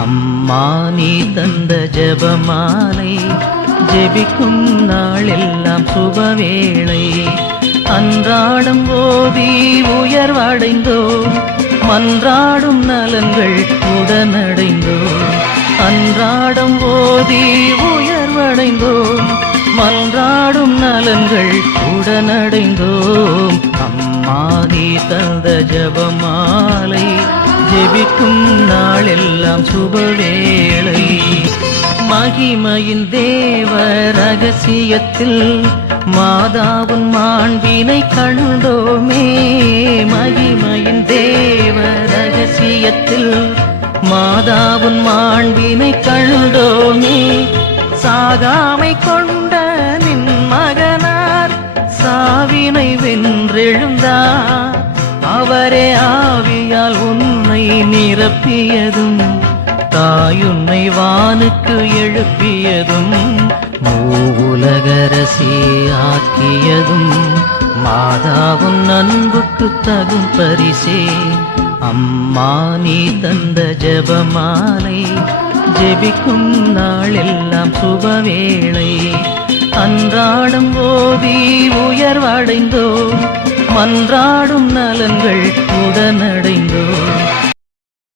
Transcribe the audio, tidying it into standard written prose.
அம்மா நீ தந்த ஜெபமாலை ஜெபிக்கும் நாளெல்லாம் சுபவேளை. அன்றாடம் ஓதி உயர்வடைந்தோம், மன்றாடும் நலன்கள் உடனடைந்தோம். அன்றாடம் ஓதி உயர்வடைந்தோம், மன்றாடும் நலன்கள் உடனடைந்தோம். அம்மா நீ தந்த ஜெபமாலை ஜெபிக்கும் நாளெல்லாம் சுபவேளை. மகிமையின் தேவ ரகசியத்தில் மாதாவுன் மாண்பினை கண்டோமே. மகிமையின் தேவ ரகசியத்தில் மாதாவுன் மாண்பினை கண்டோமே. சாகாமை கொண்ட நின் மகனார் சாவினை வென்றெழுந்தார். அவரே ஆவியால் உன்னை நிரப்பியதும் தாயுன்னை வானுக்கு எழுப்பியதும் மூவுலகரசி ஆக்கியதும் மாதாவுன் அன்புக்கு தகும் பரிசே. அம்மா நீ தந்த ஜெபமாலை ஜெபிக்கும் நாளெல்லாம் சுபவேளை. அன்றாடம் ஓதி உயர்வடைந்தோம், மன்றாடும் நலன்கள் உடனடைந்தோம்.